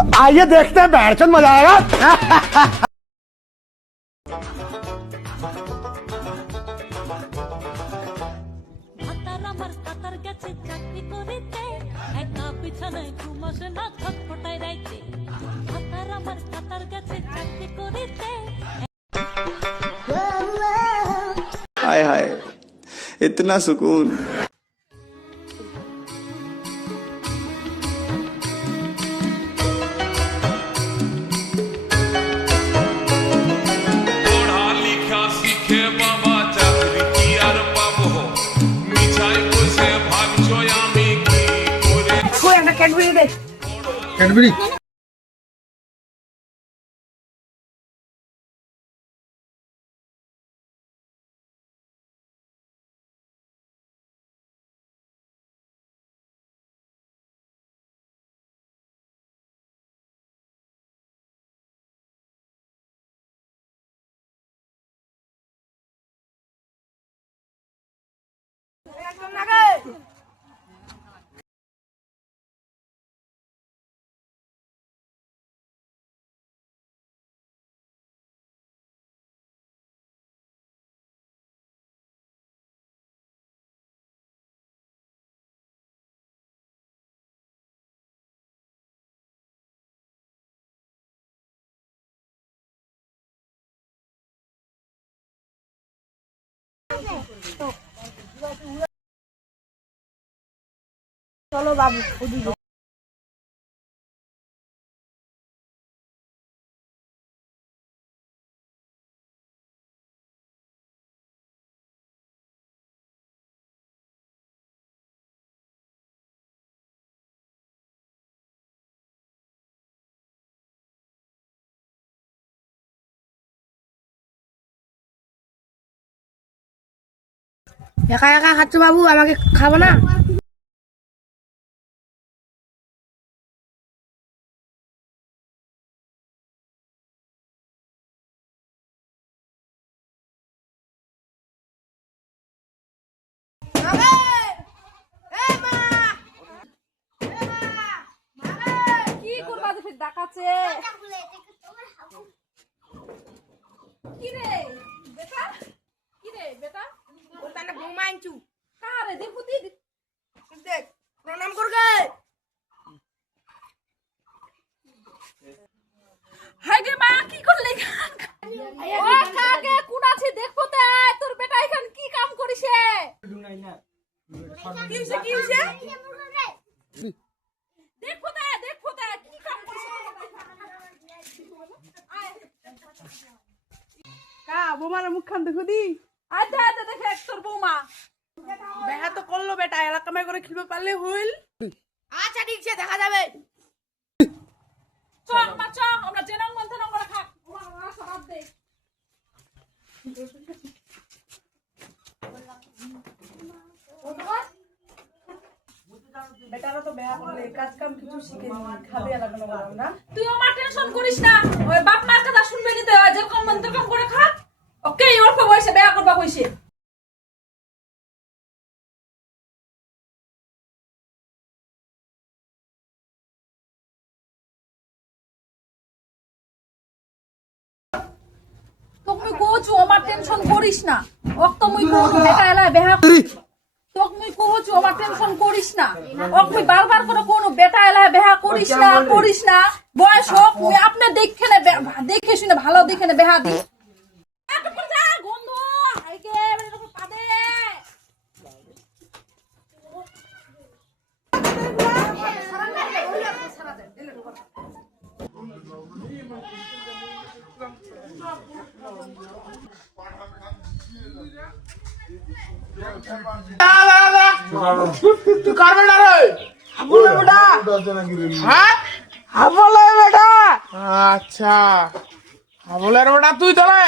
आइए देखते हैं बैठ मजा आएगा। हाय हाय इतना सुकून। कैडबरी चलो बाबू একা একা খাচ্ছ বাবু, আমাকে খাবো না? কি করবা তুই ডাকাছে? কি রে বেটা, কি রে বেটা? ওর তাহলে বৌমা আনছু। কারে দেখু দি দেখ প্রণাম করবে। হাই গে মা, কি করলি? ও কাকে কোন আছে দেখো তে, তোর বেটা এখান কি কাম করিছে? কি হইছে কি হইছে? দেখো তে কি কাম করিছে? কা বৌমার মুখখান দেখো দি। আচ্ছা দেখে তোর বৌমা বেহা তো করলো বেটা, এলা কামাই করে খেলবে পারলে হইল। আচ্ছা ঠিক আছে, দেখা যাবে। চ মা চ, আমরা জেনাং মন্থন করে খা ওরা সব দে। বেটারা তো বেহা করলে কাজ কাম কিছু শিখে খাবে এলা কোনো বলো না। তুই আমার টেনশন করিস না, ওই বাপ মার কথা শুনবে নিতে হয়, যেরকম মন তরকম করে খা। ওকে অল্প বয়সে বিয়া করবা কইছে। তুমি কোচু আমার টেনশন করিস না, ওক মুই কোচু বেটা এলা বিয়া তোক মুই কোচু আমার টেনশন করিস না, ওক মুই বারবার করে কোন বেটা এলা বিয়া করিস না বয়স হোক, মুই আপনি দেখে শুনে ভালো দেখে না বিয়া দি। গন্ধ হাইকে পাদে তুই করবে না রে হাবলে বেটা। হ্যাঁ হাবলে বেটা। আচ্ছা হাবলের বেটা তুই তোলে।